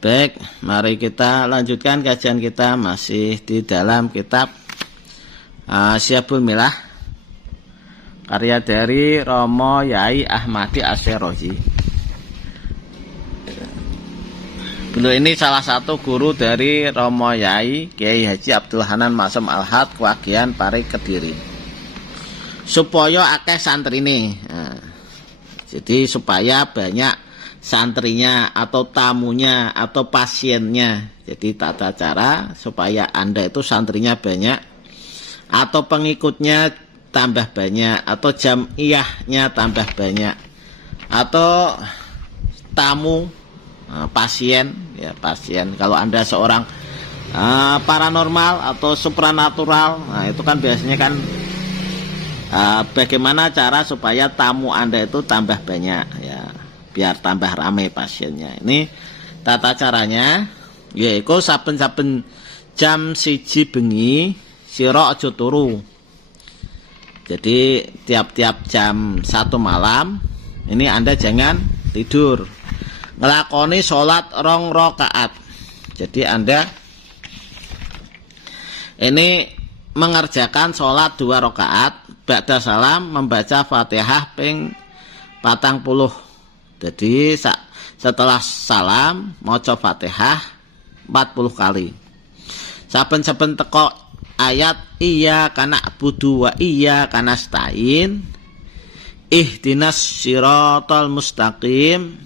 Baik, mari kita lanjutkan kajian kita masih di dalam kitab Syabul Milah, karya dari Romo Yai Ahmadi Asy-Syairozi. Beliau ini salah satu guru dari Romo Yai Kiai Haji Abdul Hanan Maksum Al-Had Wagian Pari Kediri. Supaya akeh santri ini, jadi supaya banyak santrinya atau tamunya atau pasiennya. Jadi tata cara supaya Anda itu santrinya banyak atau pengikutnya tambah banyak atau jamiyahnya tambah banyak atau tamu pasien ya, pasien. Kalau Anda seorang paranormal atau supranatural, nah itu kan biasanya kan bagaimana cara supaya tamu Anda itu tambah banyak ya, biar tambah ramai pasiennya. Ini tata caranya yaitu saben-saben jam 1 bengi sira aja turu. Jadi tiap-tiap jam 1 malam ini Anda jangan tidur, ngelakoni sholat 2 rakaat. Jadi Anda ini mengerjakan sholat 2 rakaat, ba'da salam membaca Fatihah ping 40. Jadi setelah salam maca Fatihah 40 kali. Saben-saben teko ayat iya kana budu wa iya kana stain, ihdinas siratal mustaqim,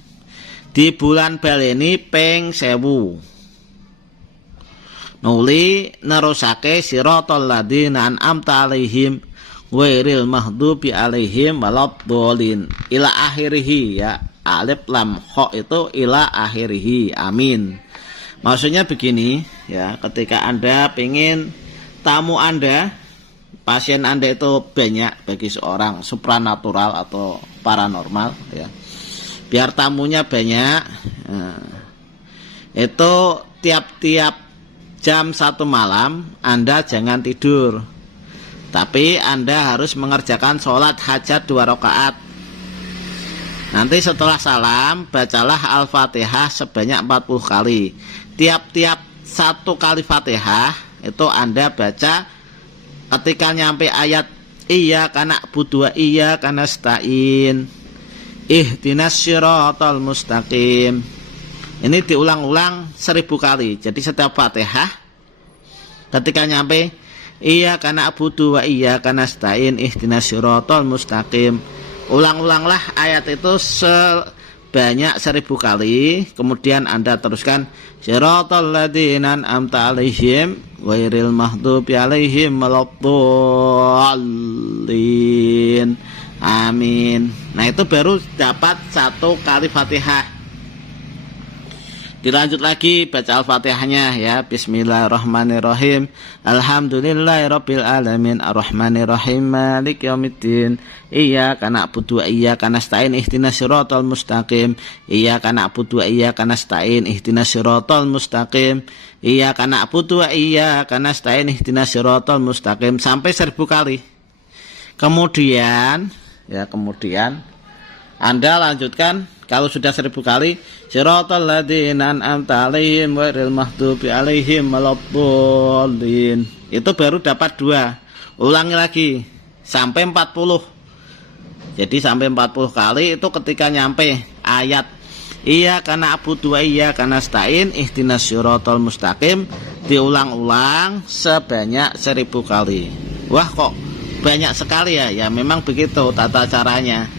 di bulan baleni ping 1000. Nuli nerusake siratal ladzina an'amta alaihim ghairil maghdubi alaihim waladdallin ila akhirih ya. Alif lam kha itu ila akhirih. Amin. Maksudnya begini ya, ketika Anda pengen tamu Anda, pasien Anda itu banyak bagi seorang supranatural atau paranormal ya, biar tamunya banyak, itu tiap-tiap jam 1 malam Anda jangan tidur, tapi Anda harus mengerjakan sholat hajat 2 rakaat. Nanti setelah salam bacalah Al-Fatihah sebanyak 40 kali. Tiap-tiap 1 kali Fatihah itu Anda baca ketika nyampe ayat iya kana budu wa iya kana stain, ihdinas siratal mustaqim. Ini diulang-ulang 1000 kali. Jadi setiap Fatihah ketika nyampe iya kana budu wa iya kana stain, ihdinas siratal mustaqim, ulang-ulanglah ayat itu sebanyak 1000 kali. Kemudian Anda teruskan siratal ladzina an'amta alaihim ghairil maghdubi alaihim waladdallin. Amin. Nah itu baru dapat 1 kali Fatihah. Dilanjut lagi baca Al-Fatihahnya ya. Bismillahirrahmanirrahim. Alhamdulillahirabbil alamin arrahmanirrahim maliki yaumiddin. Iyyaka na'budu wa iyyaka nasta'in ihdinas siratal mustaqim. Iyyaka na'budu wa iyyaka nasta'in ihdinas siratal mustaqim. Iyyaka na'budu wa iyyaka nasta'in ihdinas siratal mustaqim sampai 1000 kali. Kemudian Anda lanjutkan. Kalau sudah 1000 kali siratal ladzina an'amta alaihim ghairil maghdubi alaihim waladdallin, itu baru dapat 2. Ulangi lagi sampai 40. Jadi sampai 40 kali itu ketika nyampe ayat iya kana abudu wa iya kana stain ihdinas siratal mustaqim, diulang-ulang sebanyak 1000 kali. Wah kok banyak sekali ya? Ya memang begitu tata caranya.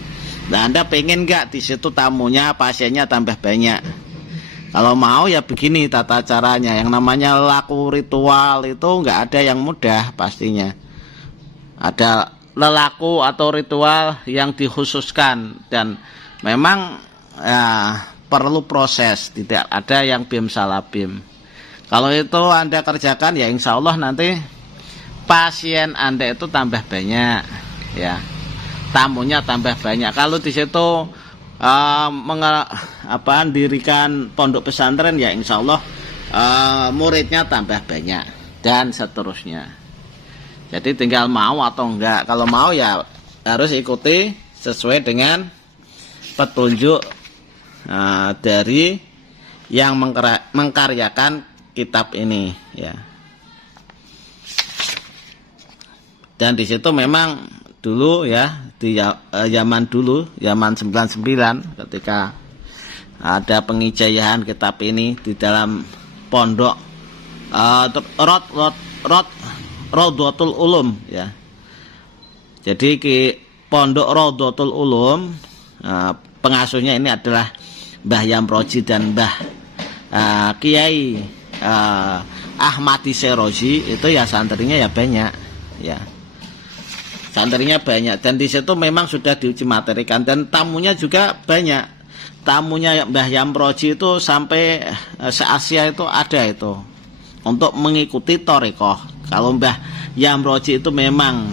Nah, Anda pengen nggak di situ tamunya, pasiennya tambah banyak? Kalau mau ya begini tata caranya. Yang namanya laku ritual itu nggak ada yang mudah pastinya. Ada lelaku atau ritual yang dikhususkan dan memang ya, perlu proses. Tidak ada yang bim salabim. Kalau itu Anda kerjakan ya insya Allah nanti pasien Anda itu tambah banyak ya. Tamunya tambah banyak. Kalau di situ mendirikan pondok pesantren ya insya Allah muridnya tambah banyak dan seterusnya. Jadi tinggal mau atau enggak. Kalau mau ya harus ikuti sesuai dengan petunjuk dari yang mengkaryakan kitab ini ya. Dan di situ memang dulu ya, di zaman dulu, zaman 99 ketika ada pengijayahan kitab ini di dalam pondok Raudhatul Ulum ya. Jadi pondok Raudhatul Ulum, pengasuhnya ini adalah Mbah Yamroji dan Mbah Kiai Ahmadi Seroji. Itu ya santrinya ya banyak ya. Santrinya banyak, dan di situ memang sudah diuji materikan, dan tamunya juga banyak. Tamunya Mbah Yamroji itu sampai se-Asia itu ada itu untuk mengikuti thariqah. Kalau Mbah Yamroji itu memang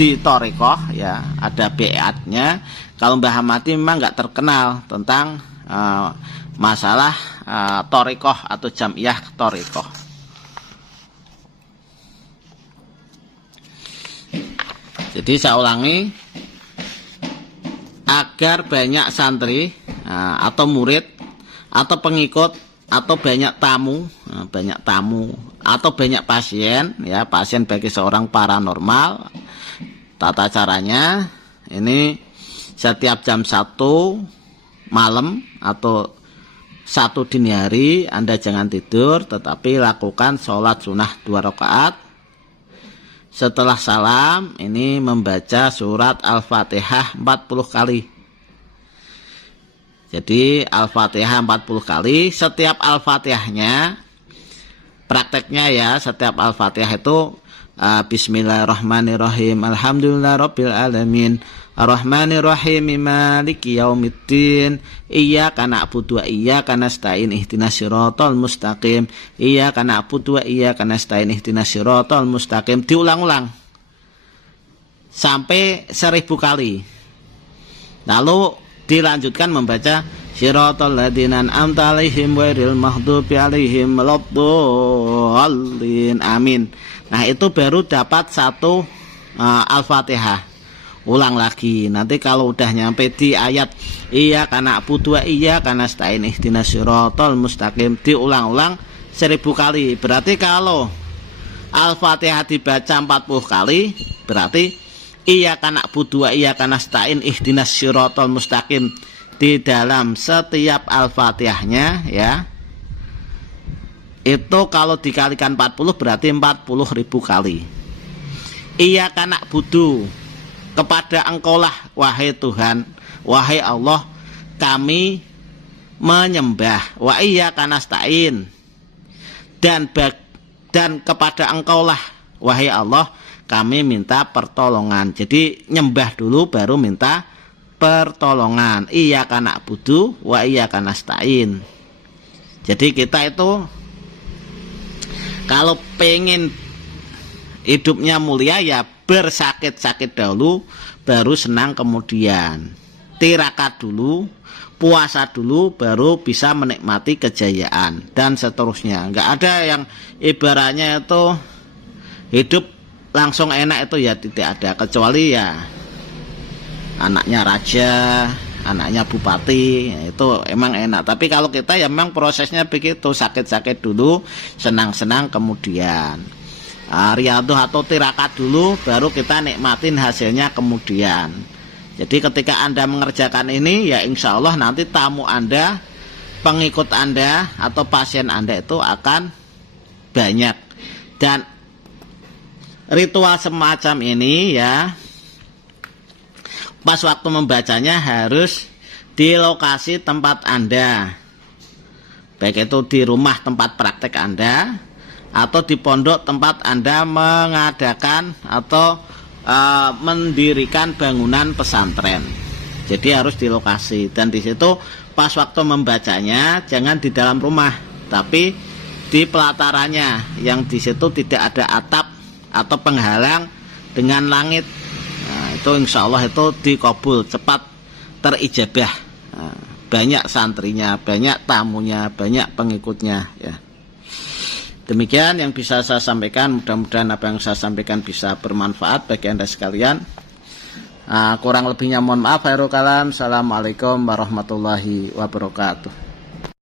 di thariqah ya, ada beatnya. Kalau Mbah Hamadi memang nggak terkenal tentang masalah thariqah atau jamiyah thariqah. Jadi saya ulangi, agar banyak santri atau murid atau pengikut atau banyak tamu atau banyak pasien ya, pasien bagi seorang paranormal. Tata caranya ini setiap jam 1 malam atau 1 dini hari Anda jangan tidur, tetapi lakukan sholat sunnah 2 rakaat. Setelah salam ini membaca surat Al-Fatihah 40 kali. Jadi Al-Fatihah 40 kali. Setiap Al-Fatihahnya, prakteknya ya, setiap Al-Fatihah itu Bismillahirrahmanirrahim, Alhamdulillahirabbil alamin, Ar-Rahmanirrahim, Maliki yaumiddin, Iyyaka na'budu wa iyyaka nasta'in, ihdinas siratal mustaqim, Iyyaka na'budu wa iyyaka nasta'in, ihdinas siratal mustaqim. Diulang-ulang sampai 1000 kali. Lalu dilanjutkan membaca Siratal ladzina an'amta 'alaihim ghairil maghdubi 'alaihim waladdallin. Amin. Nah, itu baru dapat 1 Al-Fatihah. Ulang lagi. Nanti kalau udah nyampe di ayat Iyyaka na'budu wa iyyaka nasta'in, ihdinas siratal mustaqim, diulang-ulang 1000 kali. Berarti kalau Al-Fatihah dibaca 40 kali, berarti Iyyaka na'budu wa iyyaka nasta'in, ihdinas siratal mustaqim di dalam setiap Al-Fatihahnya ya. Itu kalau dikalikan 40 berarti 40.000 kali. Iyyaka na'budu, kepada Engkaulah wahai Tuhan, wahai Allah, kami menyembah. Wa iyyaka nasta'in, dan kepada Engkaulah wahai Allah kami minta pertolongan. Jadi nyembah dulu baru minta pertolongan. Iyyaka na'budu wa iyyaka nasta'in. Jadi kita itu kalau pengen hidupnya mulia ya bersakit-sakit dahulu, baru senang kemudian. Tirakat dulu, puasa dulu, baru bisa menikmati kejayaan dan seterusnya. Enggak ada yang ibaratnya itu hidup langsung enak, itu ya tidak ada, kecuali ya anaknya raja, anaknya bupati, itu emang enak. Tapi kalau kita ya memang prosesnya begitu, sakit-sakit dulu, senang-senang kemudian. Riyadhah atau tirakat dulu, baru kita nikmatin hasilnya kemudian. Jadi ketika Anda mengerjakan ini ya insya Allah nanti tamu Anda, pengikut Anda atau pasien Anda itu akan banyak. Dan ritual semacam ini ya, pas waktu membacanya harus di lokasi tempat Anda, baik itu di rumah tempat praktek Anda atau di pondok tempat Anda mengadakan atau mendirikan bangunan pesantren. Jadi harus di lokasi, dan di situ pas waktu membacanya jangan di dalam rumah, tapi di pelatarannya yang di situ tidak ada atap atau penghalang dengan langit. Nah, itu insya Allah itu dikabul, cepat terijabah. Nah, banyak santrinya, banyak tamunya, banyak pengikutnya ya. Demikian yang bisa saya sampaikan. Mudah-mudahan apa yang saya sampaikan bisa bermanfaat bagi Anda sekalian. Kurang lebihnya mohon maaf. Khairul kalam. Assalamualaikum warahmatullahi wabarakatuh.